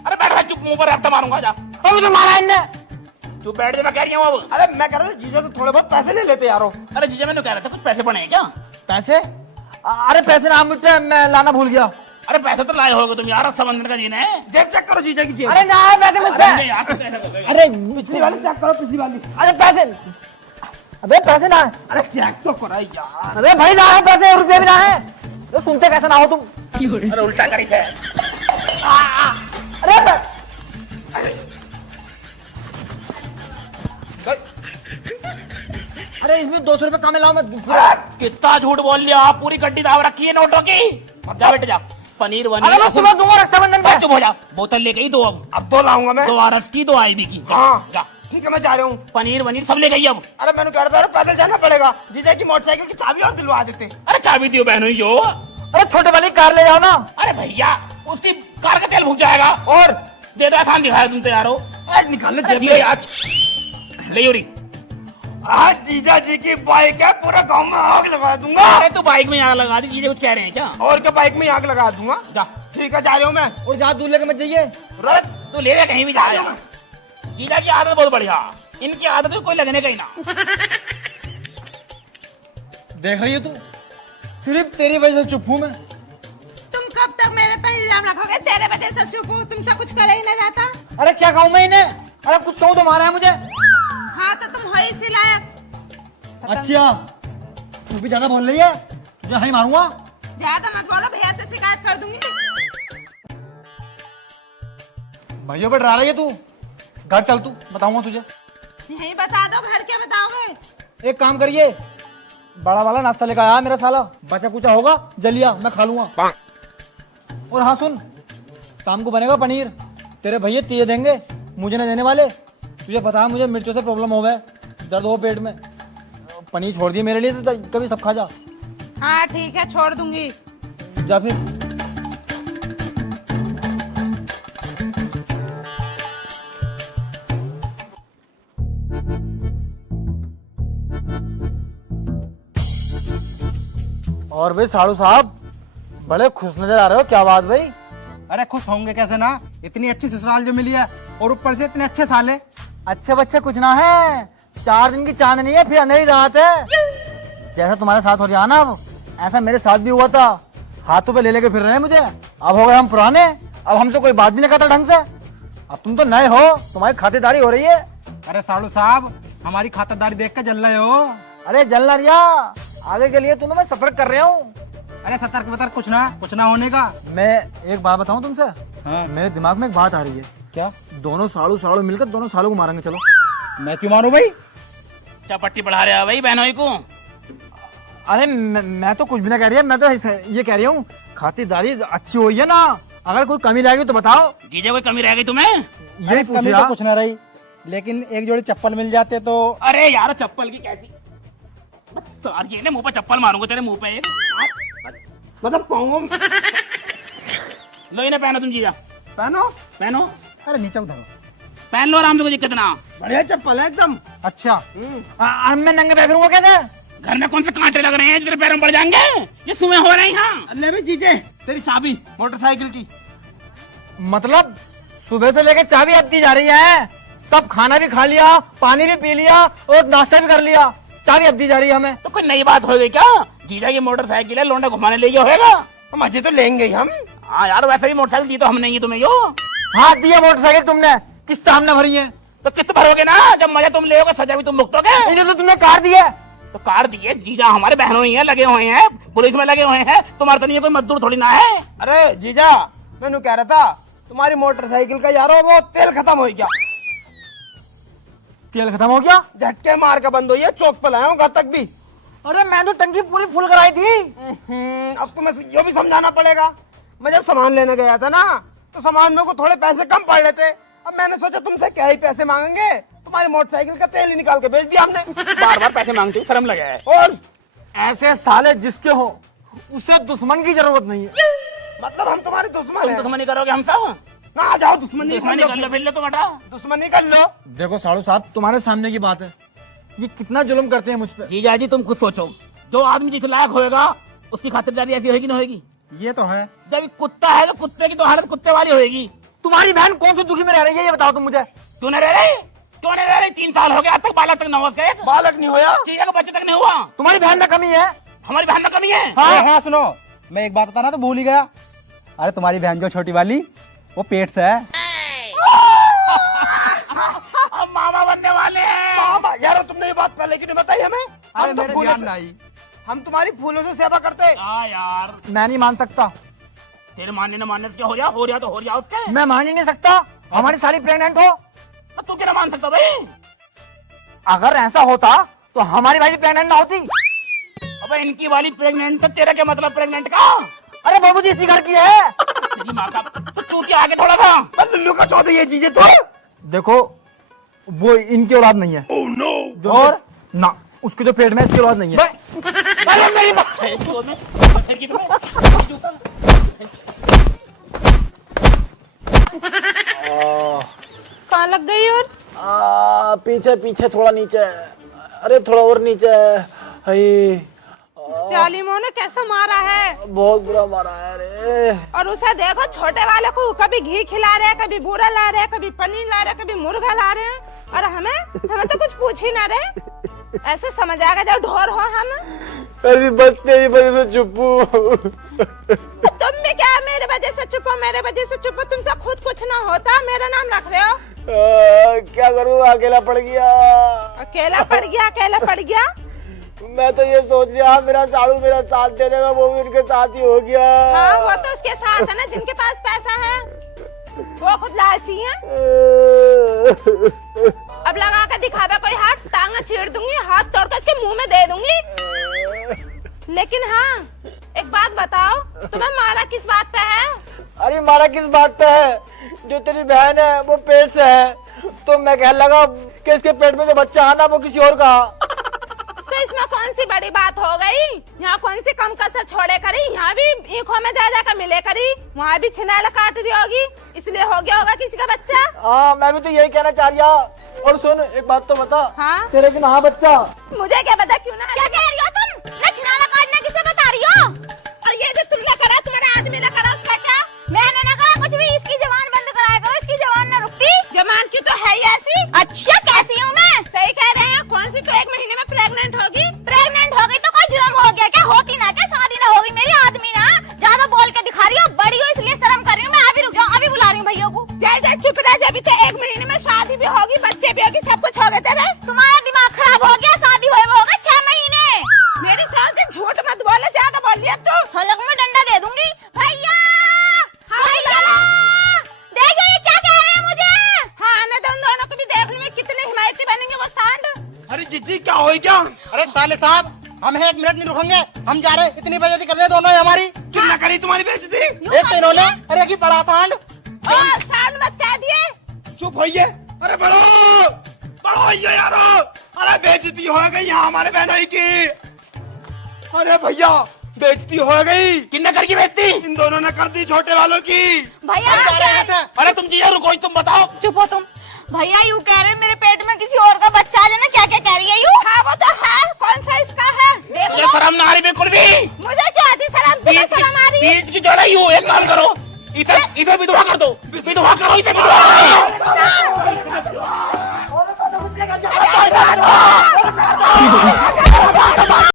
अरे बैठ, चुप, मुंह पर रफ्ता मारूंगा, जा। अभी तो मारा इनने। चुप बैठ जा, मैं कह रही हूँ अब। अरे मैं कह रहा था जीजा तो थोड़े बहुत पैसे ले लेते यारो। अरे जीजा मैंने कह रहा था कुछ पैसे बने हैं क्या? पैसे? अरे पैसे ना मुझे, मैं लाना भूल गया। अरे पैसे तो लाए होगे तुम यार, समझ का जीना है। जेब चेक करो जीजा की जेब। अरे ना पैसे मुझसे। अरे यार कैसे कर रहे हो? अरे पिछली वाली चेक करो, पिछली वाली। अरे पैसे, अबे पैसे ना है। अरे चेक तो करो यार। अरे भाई ना है पैसे, रुपये भी ना है। तो सुनते कैसे ना हो तुम? अरे उल्टा करी है। अरे अरे इसमें 200 रुपए कम लाओ मत। कितना झूठ बोल लिया आप, पूरी गड्डी दाव रखी है नोटों की। अब जा बेटे जा, पनीर अरे वनीर मैं सुबह दूंगा रक्षाबंधन पे। चुप हो जा, बोतल लेके ही दो अब दो लाऊंगा मैं। 2 आरस की 2 आईबी की। हाँ जा, ठीक है मैं जा रहा हूँ। पनीर वनीर सब ले गई अब। अरे मैंने कह रहा था पैदल जाना पड़ेगा, जीजा की मोटरसाइकिल की चाबी और दिलवा देते। अरे चाबी दियो बहनों जो। अरे छोटे वाली कार ले जाओ ना। अरे भैया उसकी कार का तेल भूख जाएगा। और दे दो, आसान दिखाया तुम तो यारो। अरे निकाल ले दियो यार, ले योरी। आज जीजा जी की बाइक है, पूरा गांव में आग लगा दूंगा। अरे तो बाइक में आग लगा दी, जीजा कुछ कह रहे हैं क्या? और क्या बाइक में आग लगा दूंगा। जा, ठीक है जा रहा हूँ मैं। और जहाँ दूल्हे के मत जाइए। रख तू ले जा कहीं भी जा यार। जीजा की आदत बहुत बढ़िया, इनकी आदत को कोई लगने का ही ना। देख रही हो तू, सिर्फ तेरी वजह से चुप हूँ मैं। तुम कब तक मेरे पर इल्जाम रखोगे? तेरे वजह से चुप हूँ, तुमसे कुछ कर ही ना जाता। अरे क्या कहूँ मैं इन्हें? अरे कुछ कहूँ तो मारा है मुझे। हाँ तो तुम हो ही इसी लायक। अच्छा तू भी ज्यादा बोल रही है, तुझे ही मारूंगा। ज्यादा मत बोलो, भैया से शिकायत कर दूंगी। भाइयों पर डरा रही है तू। घर चल, तू बताऊंगा तुझे। यही बता दो, घर क्या बताओगे? एक काम करिए, बड़ा वाला नाश्ता लेकर आया मेरा साला। बचा कुचा होगा जलिया मैं खा लूंगा। और हाँ सुन, शाम को बनेगा पनीर, तेरे भैया तुझे देंगे, मुझे ना देने वाले। तुझे पता है मुझे मिर्चों से प्रॉब्लम हो गया, दर्द हो पेट में। पनीर छोड़ दिए मेरे लिए, तो कभी सब खा जा। हाँ ठीक है, छोड़ दूंगी। जा फिर। और भाई साड़ू साहब बड़े खुश नजर आ रहे हो, क्या बात भाई? अरे खुश होंगे कैसे ना, इतनी अच्छी ससुराल जो मिली है और ऊपर से इतने अच्छे साले। अच्छे बच्चे कुछ ना है, 4 दिन की चांदनी है, फिर अंधेरी रात है। जैसा तुम्हारे साथ हो रहा ना अब, ऐसा मेरे साथ भी हुआ था। हाथों पे ले लेके फिर रहे हैं मुझे। अब हो गए हम पुराने, अब हमसे कोई बात भी नहीं करता ढंग से। अब तुम तो नए हो, तुम्हारी खातिरदारी हो रही है। अरे साड़ू साहब, हमारी खातिरदारी देख कर जल रहे हो। अरे जल ना रिया, आगे के लिए तुम्हें मैं सतर्क कर रहा हूँ। अरे सतर्क वतर्क कुछ ना होने का। मैं एक बात बताऊँ तुमसे। हाँ। मेरे दिमाग में एक बात आ रही है। क्या? दोनों साड़ू साड़ू मिलकर दोनों सालों को मारेंगे। चलो। मैं क्यों मारूं भाई? क्या पट्टी बढ़ा रहे हो भाई बहनों को? अरे मैं तो कुछ भी ना कह रही है, मैं तो ये कह रही हूँ खातिरदारी अच्छी हुई है ना। अगर कोई कमी रहेगी तो बताओ। जीजा कोई कमी रह गई तुम्हें? यही कमी पूछिए। तो कुछ ना रही, लेकिन एक जोड़ी चप्पल मिल जाते तो। अरे यार चप्पल की कैसी ये ना, मुंह पे चप्पल मारूंगा तेरे मुंह पे एक। मतलब पाऊंगा। लो इन्हें पहनो तुम जीजा, पहनो। पहनो अरे नीचे उधरो। पहन लो आराम से, कोई दिक्कत ना। बढ़िया चप्पल है एकदम। अच्छा मैं नंगे पैर फिरूंगा कैसे? घर में कौन से कांटे लग रहे हैं तेरे पैरों में पड़ जाएंगे? ये सुबह हो रही हैं। ले भी जीजे तेरी चाबी मोटरसाइकिल की। मतलब सुबह से लेके चाबी अब दी जा रही है। सब खाना भी खा लिया, पानी भी पी लिया और नाश्ता भी कर लिया, चाबी अब दी जा रही है हमें। तो कोई नई बात हो गई क्या? जीजा की मोटरसाइकिल है, लौंडा घुमाने ले गया होगा। मजे तो लेंगे ही हम। हाँ यार, वैसे भी मोटरसाइकिल दी तो हम नहीं है तुम्हें यो। हाथ दिया मोटरसाइकिल तुमने, किस्त हमने भरी है। तो किस्त भरोगे ना, जब मजा तुम ले सजा भी तुम भुगतोगे। इन्हें तो तुमने कार दी है। तो कार दी है, जीजा हमारे बहनों ही है, लगे हुए हैं, पुलिस में लगे हुए हैं। तुम्हारा तो नहीं है, कोई मजदूर थोड़ी ना है। अरे जीजा मैंने कह रहा था तुम्हारी मोटरसाइकिल का यारो वो तेल खत्म हो गया। तेल खत्म हो गया? झटके मार के बंद हुई है, चौक पर लाया हूँ घर तक भी। अरे मैं तो टंकी पूरी फुल कराई थी। अब तुम्हें ये भी समझाना पड़ेगा। मैं जब सामान लेने गया था ना, तो सामान में को थोड़े पैसे कम पड़ रहे थे। अब मैंने सोचा तुमसे क्या ही पैसे मांगेंगे, तुम्हारी मोटरसाइकिल का तेल ही निकाल के बेच दिया हमने। बार बार पैसे मांगते हो, शर्म लगा है। और ऐसे साले जिसके हो उसे दुश्मन की जरूरत नहीं है। मतलब हम तुम्हारे दुश्मन तुम हैं? दुश्मनी करोगे हम सब? ना आ जाओ दुश्मनी दुश्मनी कर लो, फिर लो तुम हटाओ। दुश्मनी कर लो। देखो साड़ू साहब, तुम्हारे सामने की बात है, ये कितना जुल्म करते हैं मुझ पे। जीजा जी तुम खुद सोचो, जो आदमी जिस लायक होएगा उसकी खातिरदारी ऐसी होगी ना होगी? ये तो है। जब कुत्ता है तो कुत्ते की तो हालत कुत्ते वाली होगी। तुम्हारी बहन कौन सी दुखी में रह रही है ये बताओ तुम मुझे। क्यों न रह रहे? क्यों नहीं रह रही? 3 साल हो गए, आज तक बालक तक न हुआ उसका एक? बालक नहीं होया। चीजा का बच्चे तक नहीं हुआ। तुम्हारी बहन में कमी है। हमारी बहन में कमी है। हाँ सुनो, मैं एक बात बताना तो भूल ही गया। अरे तुम्हारी बहन जो छोटी वाली, वो पेट से है। हम मामा बनने वाले हैं। मामा यार, तुमने ये बात पहले क्यों नहीं बताई हमें? अरे हम तो मेरे फूलों ध्यान से- में आई। हम तुम्हारी फूलों से सेवा करते। हाँ यार, मैं नहीं मान सकता। तेरे मानने न मानने से क्या हो गया तो हो गया उसके। मैं मान ही नहीं सकता। हमारी साली प्रेग्नेंट हो। तो तू क्या मान सकता भाई? अगर ऐसा होता तो हमारी वाली प्रेग्नेंट ना होती। अबे इनकी वाली प्रेग्नेंट, तो तेरा क्या मतलब प्रेग्नेंट का? अरे बाबूजी इसी घर की है। तेरी माँ का, तो तू क्या आगे थोड़ा था? बस लुल्लू का चौधर ये चीजें तो। देखो, वो इनकी औलाद नहीं है। Oh no. और ना उसके जो पेट में है, इसकी औलाद नहीं है। अरे मेरी कहाँ लग गई और? पीछे पीछे थोड़ा नीचे। अरे थोड़ा और नीचे। हाय, जालिमों ने कैसा मारा है। बहुत बुरा मारा है रे। और उसे देखो, छोटे वाले को कभी घी खिला रहे हैं, कभी बूरा ला रहे हैं, कभी पनीर ला रहे हैं, कभी मुर्गा ला रहे हैं। और हमें तो कुछ पूछ ही ना रहे। ऐसे समझ आ गया जब ढोर हो हम। अरे बस तेरी वजह से चुप हूँ। तुम भी क्या मेरे वजह से चुप हो? मेरे वजह से चुप हो? तुमसे खुद कुछ ना होता, मेरा नाम रख रहे हो। क्या करूँ, अकेला पड़ गया। अकेला पड़ गया, अकेला पड़ गया। मैं तो ये सोच रहा, मेरा साड़ू मेरा साथ दे देगा, वो भी उनके साथ ही हो गया। हाँ, वो तो उसके साथ है ना, जिनके पास पैसा है। वो खुद लालची है। अब लगा कर दिखावे कोई हाथ, टांग चीर दूंगी, हाथ तोड़ कर इसके मुंह में दे दूंगी। लेकिन हाँ, एक बात बताओ, तुम्हें मारा किस बात पे है? अरे मारा किस बात पे है? जो तेरी बहन है वो पेट से है, तो मैं कहने लगा कि इसके पेट में जो बच्चा आना वो किसी और का। तो इसमें कौन सी बड़ी बात हो गई? यहाँ कौन सी कम कसर छोड़े करी? यहाँ भी ईखों में जा जाकर मिले करी, वहाँ भी छिनाला काट रही होगी, इसलिए हो गया होगा किसी का बच्चा। हाँ, मैं भी तो यही कहना चाह रहा। और सुन, एक बात तो बता। हाँ? तेरे कि ना बच्चा। मुझे क्या पता क्यों ना? क्या कह रही हो तुम? ना छिनाला काटना किसे बता रही हो? और ये जो तुमने करा, तुम्हारे आदमी ने करा, उसका क्या? मैंने ना करा कुछ भी। इसकी जबान बंद कराया करो, इसकी जबान ना रुकती। जबान की तो है ही ऐसी। अच्छा, कैसी हूँ मैं? सही कह रहे हैं। कौन सी तो 1 महीने में प्रेग्नेंट होगी? प्रेग्नेंट हो गई तो कोई जुर्म हो गया क्या? होती ना क्या? शादी ना होगी मेरी? आदमी ना ज्यादा बोल के दिखा रही हो, बड़ी हो इसलिए शर्म कर रही हूँ मैं। अभी रुक जाओ, अभी बुला रही हूँ भैया को। जैसे चुप रह, जब तो 1 महीने में शादी भी होगी, बच्चे भी होगी, सब कुछ होगा तेरे। तुम्हारा दिमाग खराब हो गया। शादी हुए वो होगा 6 महीने। मेरी सास से झूठ मत बोले, ज्यादा बोल लिया अब तो। हलक में डंडा दे दूंगी। भैया, भैया, देखो ये क्या कह रहे हैं मुझे। हाँ, आने दो, उन दोनों को भी देख लूं मैं कितने हिमायती बनेंगे वो सांड। अरे जीजी क्या हो गया? अरे साले साहब, हम 1 मिनट नहीं रुकेंगे, हम जा रहे हैं। इतनी बेइज्जती कर रहे हैं दोनों ही हमारी। कितना करी तुम्हारी बेइज्जती? एक तो इन्होंने, अरे की बड़ा सांड। सांड मत कह दिए। चुप होइए। अरे बड़ो बड़ो होइए यारो। अरे बेइज्जती हो गई यहाँ हमारे बहनोई की। अरे भैया, बेइज्जती हो गई। किन्ने कर की बेइज्जती? इन दोनों ने कर दी छोटे वालों की। भैया अरे तुम चीजा रुको, तुम बताओ। चुप हो तुम। भैया यूँ कह रहे हैं मेरे पेट में किसी और का बच्चा आ जाना। क्या क्या कह रही है यूँ? हाँ, वो तो है। कौन सा इसका है? देख तुझे लो, शर्म ना आ रही बिल्कुल भी? मुझे क्या आती शर्म? तुम्हें शर्म आ रही है? बीच की जो है यू, एक काम करो, इसे विधवा कर दो। विधवा करो इसे, विधवा।